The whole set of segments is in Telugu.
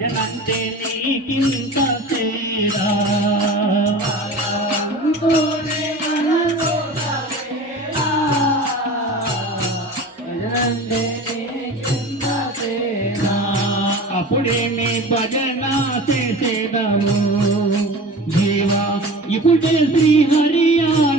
భజనంటే నీకింత తేడా అప్పుడే నీ భజన చేసేదము. జీవా ఇప్పుడే శ్రీ హరియాణలే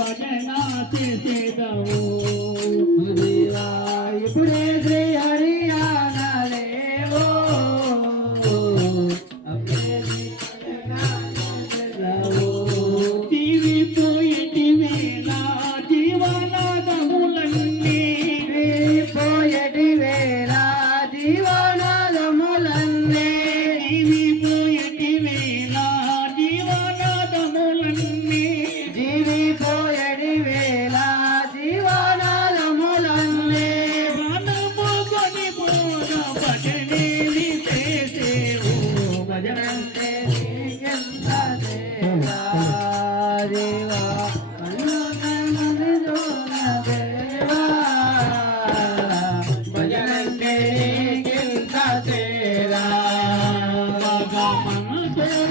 నీ భజన